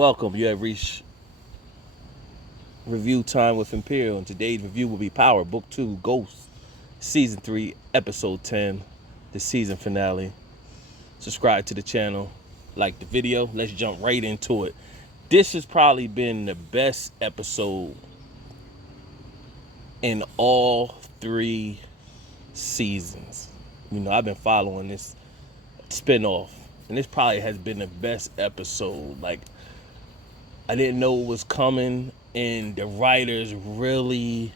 welcome. You have reached review time with Imperial, and today's review will be Power, Book 2, Ghost, Season 3, Episode 10, the season finale. Subscribe to the channel, like the video. Let's jump right into it. This has probably been the best episode in all 3 seasons. You know, I've been following this spinoff, and this probably has been the best episode. Like, I didn't know it was coming, and the writers really,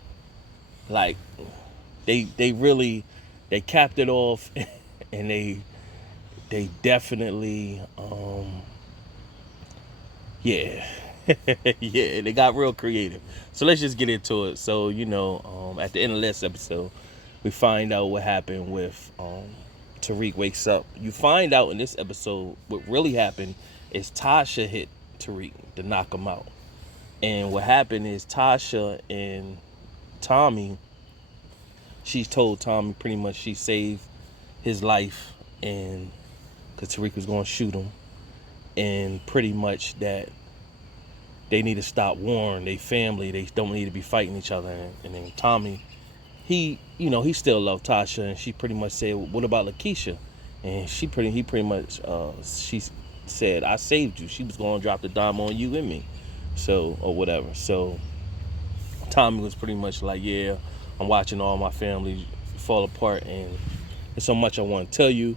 like, they capped it off, and they definitely, yeah, yeah, they got real creative. So let's just get into it. So, you know, at the end of last episode, we find out what happened with Tariq wakes up. You find out in this episode what really happened is Tasha hit Tariq to knock him out. And what happened is Tasha and Tommy, she told Tommy pretty much she saved his life, and because Tariq was going to shoot him, and pretty much that they need to stop warring their family. They don't need to be fighting each other. And then Tommy, he still loved Tasha, and she pretty much said, well, what about Lakeisha? And he pretty much she said, I saved you. She was going to drop the dime on you and me, so, or whatever. So Tommy was pretty much like, yeah, I'm watching all my family fall apart, and there's so much I want to tell you.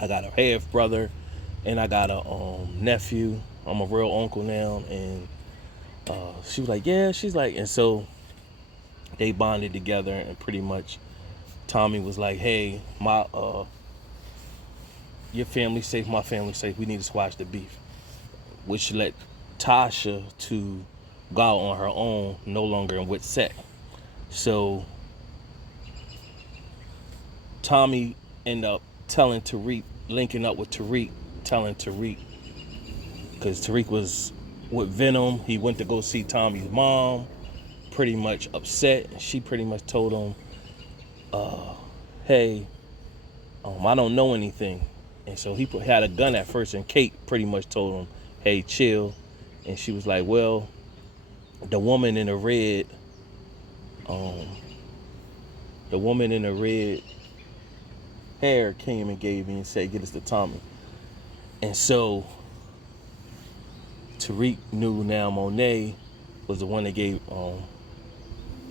I got a half brother, and I got a nephew. I'm a real uncle now. And she was like, yeah, she's like, and so they bonded together, and pretty much Tommy was like, hey, your family's safe, my family's safe, we need to squash the beef, which led Tasha to go out on her own, no longer in Witsec. So Tommy ended up telling Tariq, linking up with Tariq, telling Tariq, because Tariq was with Venom, he went to go see Tommy's mom, pretty much upset. She pretty much told him, hey, I don't know anything. And so he had a gun at first, and Kate pretty much told him, hey, chill. And she was like, well, the woman in the red hair came and gave me and said, get us to Tommy. And so Tariq knew now Monet was the one that gave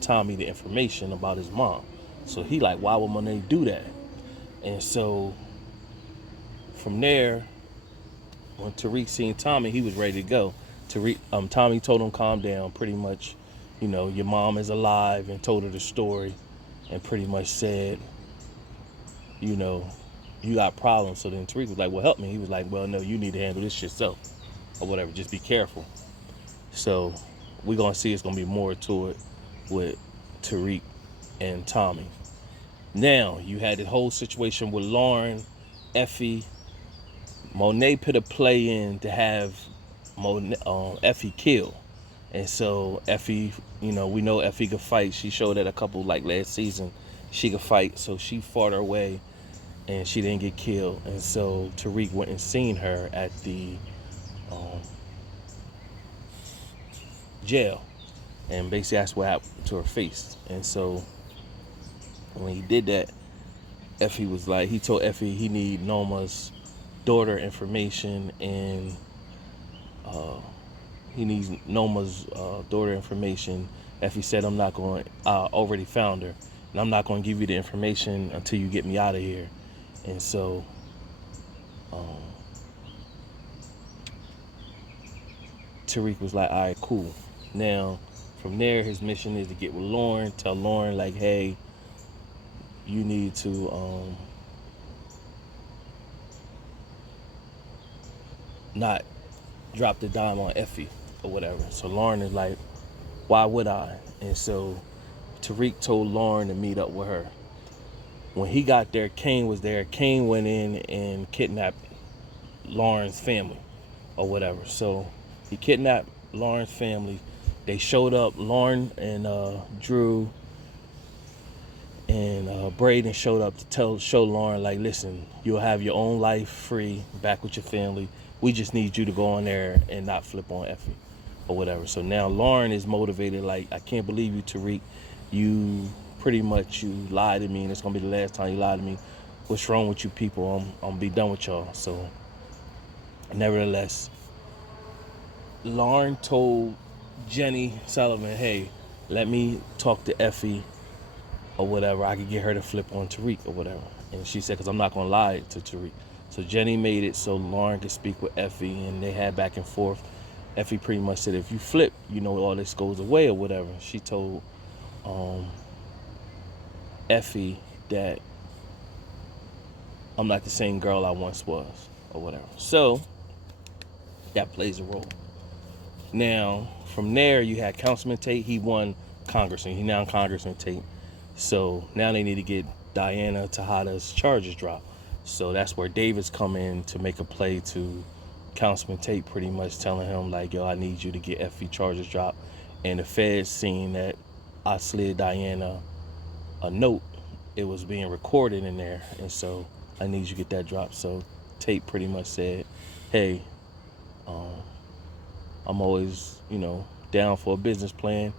Tommy the information about his mom. So he like, why would Monet do that? And so from there, when Tariq seen Tommy, he was ready to go. Tommy told him, calm down, pretty much, you know, your mom is alive, and told her the story, and pretty much said, you know, you got problems. So then Tariq was like, well, help me. He was like, well, no, you need to handle this yourself, or whatever, just be careful. So we're going to see it's going to be more to it with Tariq and Tommy. Now, you had the whole situation with Lauren, Effie. Monet put a play in to have Effie killed. And so Effie, you know, we know Effie could fight. She showed that a couple, like last season, she could fight. So she fought her way, and she didn't get killed. And so Tariq went and seen her at the jail, and basically that's what happened to her face. And so when he did that, Effie was like, he told Effie he need Noma's daughter information, and he needs Noma's daughter information. Effie said, I already found her, and I'm not going to give you the information until you get me out of here. And so Tariq was like, all right, cool. Now, from there, his mission is to get with Lauren, tell Lauren, like, hey, you need to not drop the dime on Effie or whatever. So Lauren is like, why would I? And so Tariq told Lauren to meet up with her. When he got there, Kane was there. Kane went in and kidnapped Lauren's family or whatever. So he kidnapped Lauren's family. They showed up, Lauren and Drew And Braden showed up to show Lauren, like, listen, you'll have your own life free, back with your family. We just need you to go on there and not flip on Effie or whatever. So now Lauren is motivated, like, I can't believe you, Tariq. You pretty much, you lied to me, and it's going to be the last time you lie to me. What's wrong with you people? I'm going to be done with y'all. So nevertheless, Lauren told Jenny Sullivan, hey, let me talk to Effie or whatever. I could get her to flip on Tariq or whatever. And she said, because I'm not going to lie to Tariq. So Jenny made it so Lauren could speak with Effie, and they had back and forth. Effie pretty much said, if you flip, you know, all this goes away or whatever. She told Effie that I'm not the same girl I once was or whatever. So that plays a role. Now, from there, you had Councilman Tate. He won Congressman. He now Congressman Tate. So now they need to get Diana Tejada's charges dropped. So that's where David's come in to make a play to Councilman Tate, pretty much telling him, like, yo, I need you to get Effie charges dropped. And the feds seen that I slid Diana a note. It was being recorded in there. And so I need you to get that dropped. So Tate pretty much said, hey, I'm always, you know, down for a business plan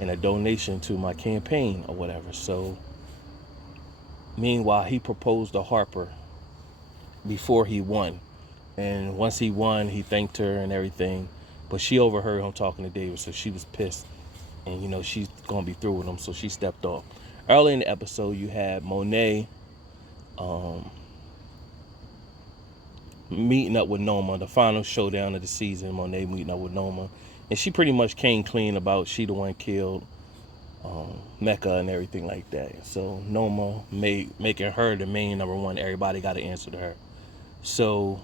and a donation to my campaign or whatever. So meanwhile, he proposed to Harper before he won. And once he won, he thanked her and everything. But she overheard him talking to David, so she was pissed. And, you know, she's going to be through with him, so she stepped off. Early in the episode, you had Monet meeting up with Noma, the final showdown of the season. Monet meeting up with Noma. And she pretty much came clean about she the one killed Mecca and everything like that. So Noma making her the main number one. Everybody got to answer to her. So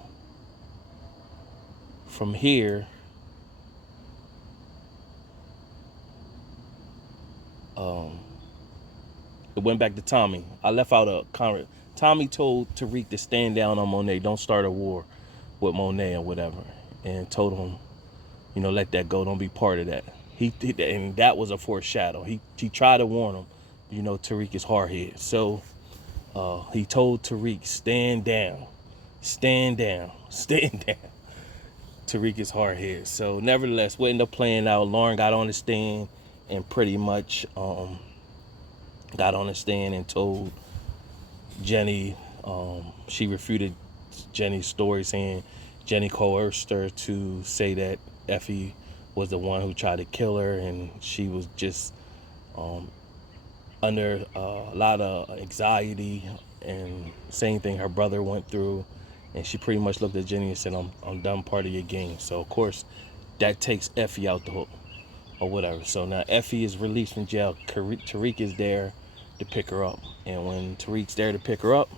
from here, it went back to Tommy. I left out a comment. Tommy told Tariq to stand down on Monet. Don't start a war with Monet or whatever. And told him, you know, let that go. Don't be part of that. And that was a foreshadow. He tried to warn him. You know, Tariq is hard-headed. So he told Tariq, stand down. Stand down. Stand down. Tariq is hard-headed. So nevertheless, what ended up playing out, Lauren got on the stand and pretty much got on the stand and told Jenny, she refuted Jenny's story, saying Jenny coerced her to say that Effie was the one who tried to kill her, and she was just under a lot of anxiety, and same thing her brother went through. And she pretty much looked at Jenny and said, I'm done part of your game. So of course that takes Effie out the hook or whatever. So now Effie is released from jail. Tariq is there to pick her up. And when Tariq's there to pick her up,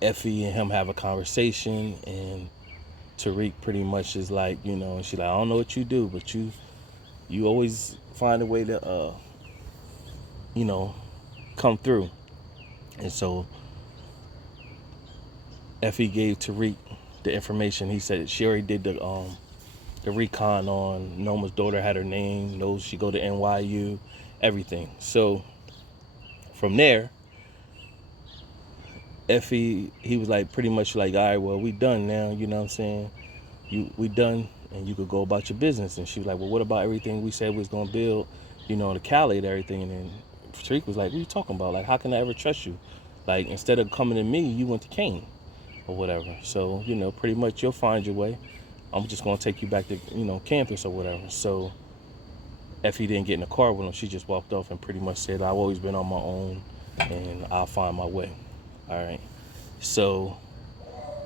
Effie and him have a conversation, and Tariq pretty much is like, you know, and she's like, I don't know what you do, but you always find a way to, you know, come through. And so Effie gave Tariq the information. He said she already did the recon on Noma's daughter, had her name, knows she go to NYU, everything. So from there, Effie, he was like pretty much like, all right, well, we done now, you know what I'm saying? We done, and you could go about your business. And she was like, well, what about everything we said we was going to build, you know, the Cali and everything? And then Tariq was like, what are you talking about? Like, how can I ever trust you? Like, instead of coming to me, you went to Kane or whatever. So, you know, pretty much you'll find your way. I'm just going to take you back to, you know, campus or whatever. So Effie didn't get in the car with him. She just walked off and pretty much said, I've always been on my own, and I'll find my way. All right. So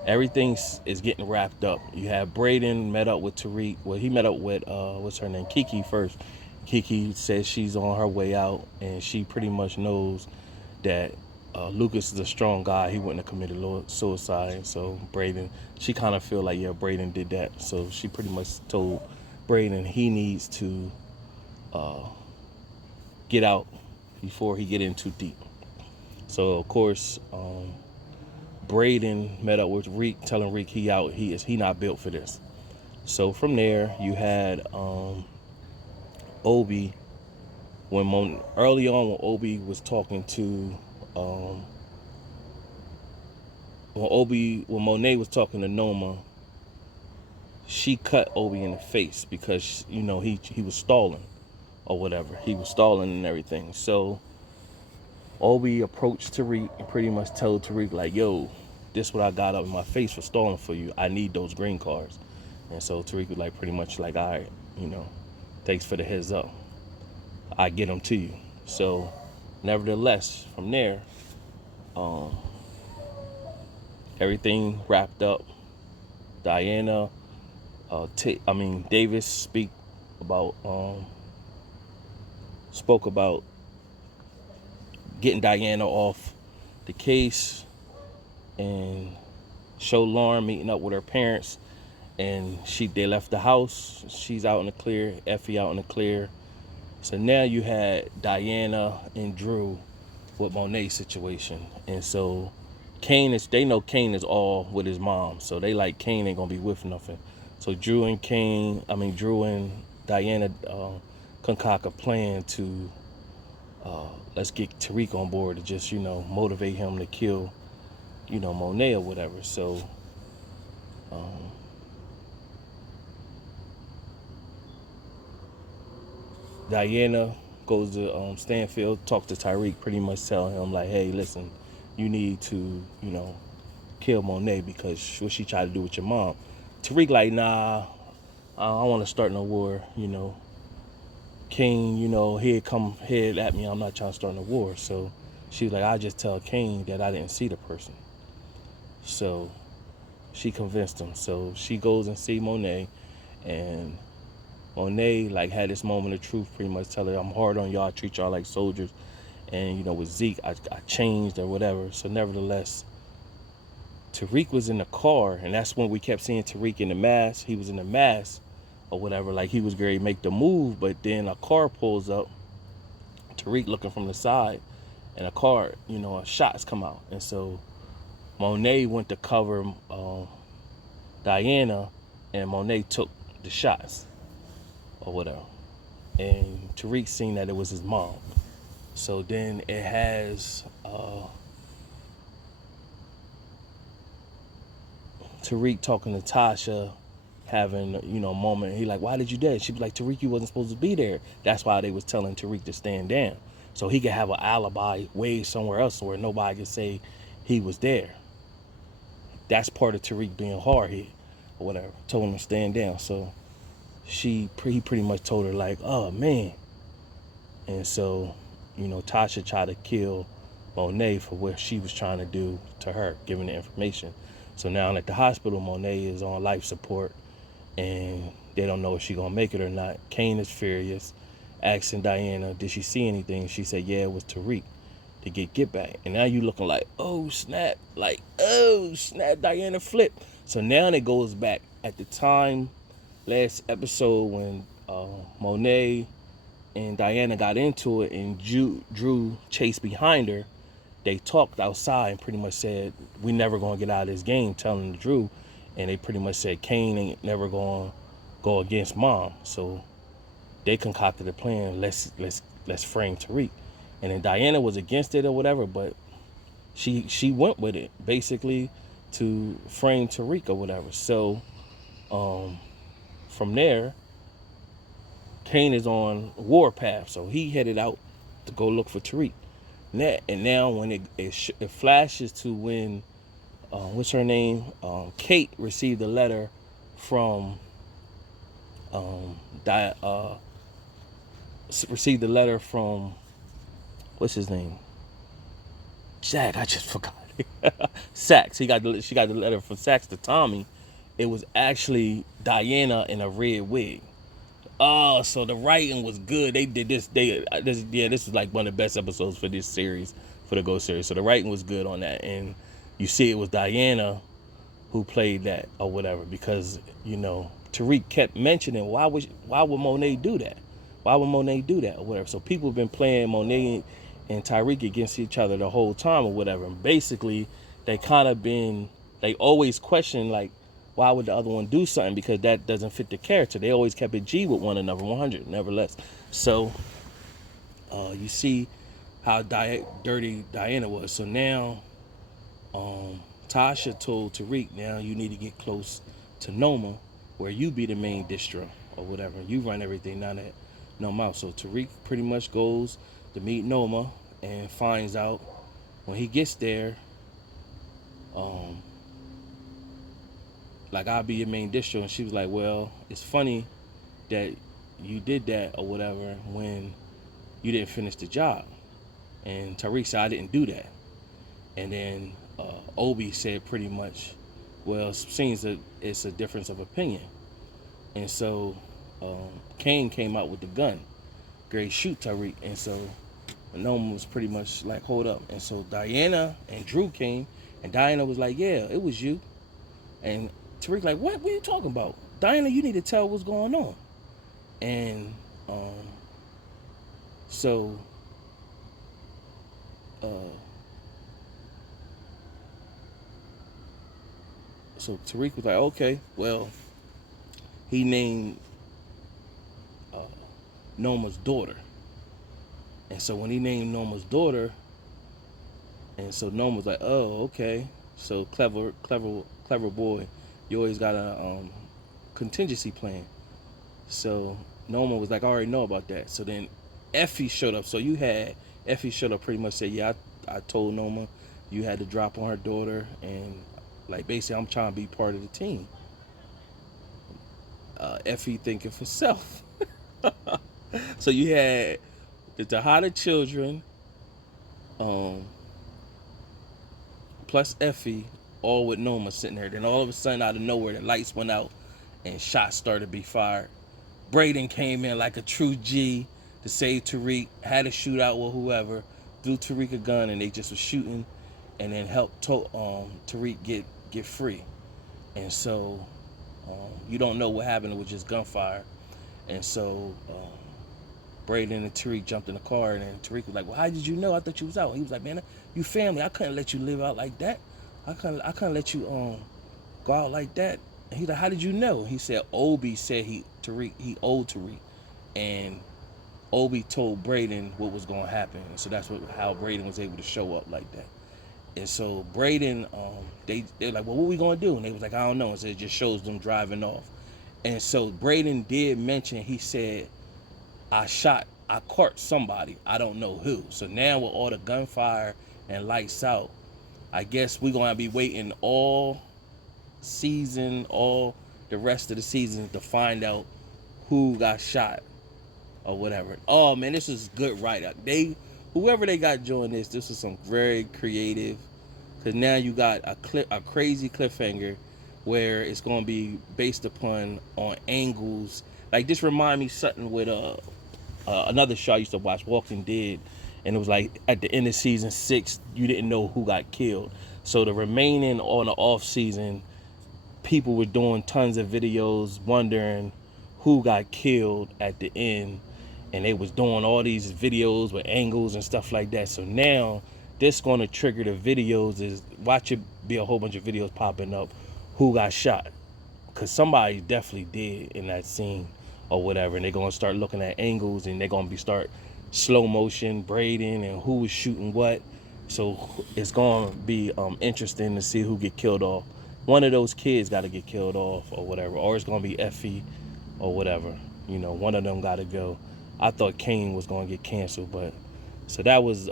everything is getting wrapped up. You have Braden met up with Tariq. Well, he met up with, what's her name? Kiki first. Kiki says she's on her way out, and she pretty much knows that Lucas is a strong guy. He wouldn't have committed suicide. So Braden, she kind of feel like, yeah, Braden did that. So she pretty much told Braden he needs to get out before he get in too deep. So of course, Braden met up with Reek, telling Reek he out. He not built for this. So from there, you had Obi early on when Obi was talking to when Monet was talking to Noma, she cut Obi in the face because he was stalling or whatever. He was stalling and everything. So Obi approached Tariq and pretty much told Tariq like, "Yo, this what I got up in my face for stalling for you. I need those green cards." And so Tariq was like pretty much like, "All right, thanks for the heads up. I get them to you." So nevertheless, from there, everything wrapped up. Diana, Davis spoke about getting Diana off the case and showed Lauren meeting up with her parents, and they left the house. She's out in the clear, Effie out in the clear. So now you had Diana and Drew with Monet's situation, and so they know Kane is all with his mom, so they like Kane ain't gonna be with nothing. So Drew and Diana concoct a plan to let's get Tariq on board to just motivate him to kill Monet or whatever. So Diana goes to Stanfield, talks to Tariq, pretty much telling him like, hey, listen, you need to kill Monet because what she tried to do with your mom. Tariq like, nah, I don't want to start no war. Kane, he'd come head at me. I'm not trying to start no war. So she was like, I just tell Kane that I didn't see the person. So she convinced him. So she goes and see Monet, and Monet like had this moment of truth, pretty much tell her, I'm hard on y'all, I treat y'all like soldiers. And with Zeke, I changed or whatever. So nevertheless, Tariq was in the car, and that's when we kept seeing Tariq in the mask. He was in the mask or whatever, like he was going to make the move, but then a car pulls up, Tariq looking from the side, and shots come out. And so Monet went to cover Diana, and Monet took the shots or whatever. And Tariq seen that it was his mom. So then it has Tariq talking to Tasha, having a moment. He like, why did you do that? She was like, Tariq, you wasn't supposed to be there. That's why they was telling Tariq to stand down, so he could have an alibi way somewhere else where nobody could say he was there. That's part of Tariq being hard hit or whatever. Told him to stand down. So he pretty much told her like, oh man. And so Tasha tried to kill Monet for what she was trying to do to her, giving the information. So now at the hospital, Monet is on life support, and they don't know if she's gonna make it or not. Kane is furious, asking Diana, did she see anything? She said, yeah, it was Tariq to get back. And now you looking like, oh snap, Diana flipped. So now it goes back at the time, last episode, when Monet and Diana got into it and Drew chased behind her. They talked outside and pretty much said, we never gonna get out of this game, telling Drew. And they pretty much said Kane ain't never gonna go against mom. So they concocted a plan, let's frame Tariq. And then Diana was against it or whatever, but she went with it basically to frame Tariq or whatever. So from there, Kane is on warpath, so he headed out to go look for Tariq. And now when it flashes to when what's her name, Kate received a letter from what's his name, Jack, I just forgot. Sax. She got the letter from Sax to Tommy. It was actually Diana in a red wig. Oh, so the writing was good. They did this. This is like one of the best episodes for this series, for the Ghost series. So the writing was good on that, and you see it was Diana who played that or whatever, because Tariq kept mentioning why would Monet do that? Why would Monet do that or whatever? So people have been playing Monet and Tariq against each other the whole time or whatever. And basically, they always question like, why would the other one do something? Because that doesn't fit the character. They always kept it G with one another, 100, never less. So you see how dirty Diana was. So now Tasha told Tariq, now you need to get close to Noma, where you be the main distro or whatever. You run everything down at Noma. So Tariq pretty much goes to meet Noma and finds out when he gets there, like, I'll be your main distro. And she was like, well, it's funny that you did that or whatever when you didn't finish the job. And Tariq said, I didn't do that. And then Obi said pretty much, well, it seems that it's a difference of opinion. And so Kane came out with the gun, Gray shoot Tariq. And so Noma was pretty much like, hold up. And so Diana and Drew came, and Diana was like, yeah, it was you. And Tariq like, what are you talking about? Diana, you need to tell what's going on. And so Tariq was like, okay, well, he named Noma's daughter. And so when he named Noma's daughter, and so Noma was like, oh, okay. So clever boy, you always got a contingency plan. So Noma was like, I already know about that. So then Effie showed up. So you had Effie showed up, pretty much said, yeah, I told Noma you had to drop on her daughter, and like basically I'm trying to be part of the team. Effie thinking for self. So you had the Tejada children, plus Effie, all with Noma sitting there. Then all of a sudden, out of nowhere, the lights went out and shots started to be fired. Braden came in like a true G to save Tariq, had a shootout with whoever, threw Tariq a gun, and they just was shooting, and then helped Tariq get free. And so you don't know what happened with just gunfire. And so Braden and Tariq jumped in the car, and then Tariq was like, well, how did you know? I thought you was out. He was like, man, you family. I couldn't let you live out like that. I couldn't let you go out like that. And he's like, how did you know? He said Obi said he owed Tariq, and Obi told Braden what was gonna happen. And so that's how Braden was able to show up like that. And so Braden, they're like, well, what we gonna do? And they was like, I don't know. And so it just shows them driving off. And so Braden did mention, he said, I caught somebody, I don't know who. So now with all the gunfire and lights out, I guess we're gonna be waiting all the rest of the season to find out who got shot or whatever. Oh man, this was good write-up. Whoever they got doing this was some very creative, because now you got a crazy cliffhanger where it's gonna be based on angles. Like, this remind me something with another show I used to watch, Walking Dead, and it was like at the end of season 6, you didn't know who got killed. So the remaining on the off season, people were doing tons of videos wondering who got killed at the end, and they was doing all these videos with angles and stuff like that. So now this gonna trigger the videos, is watch it be a whole bunch of videos popping up who got shot, because somebody definitely did in that scene or whatever, and they're gonna start looking at angles, and they're gonna start slow motion Braden and who was shooting what. So it's gonna be interesting to see who get killed off. One of those kids got to get killed off or whatever, or it's gonna be Effie or whatever. You know, one of them got to go. I thought Kane was gonna get canceled, but so that was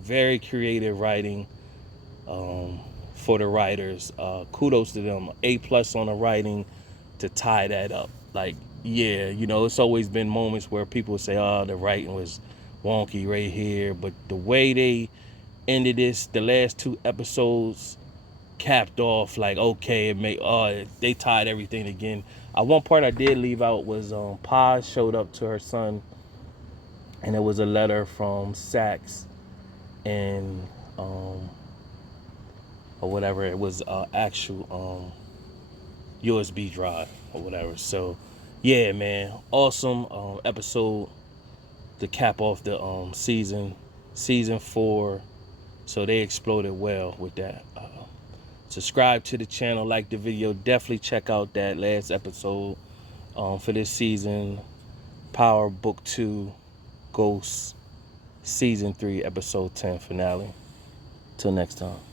very creative writing for the writers. Kudos to them. A+ on the writing to tie that up. Like, yeah, you know, it's always been moments where people say, oh, the writing was wonky right here, but the way they ended this, the last 2 episodes capped off, like, okay, they tied everything again. One part I did leave out was Pa showed up to her son, and it was a letter from Sachs, and or whatever, it was actual USB drive or whatever. So yeah, man, awesome episode to cap off the season 4. So they exploded well with that. Subscribe to the channel, like the video. Definitely check out that last episode for this season, Power Book 2, Ghosts. season 3, episode 10 finale. Till next time.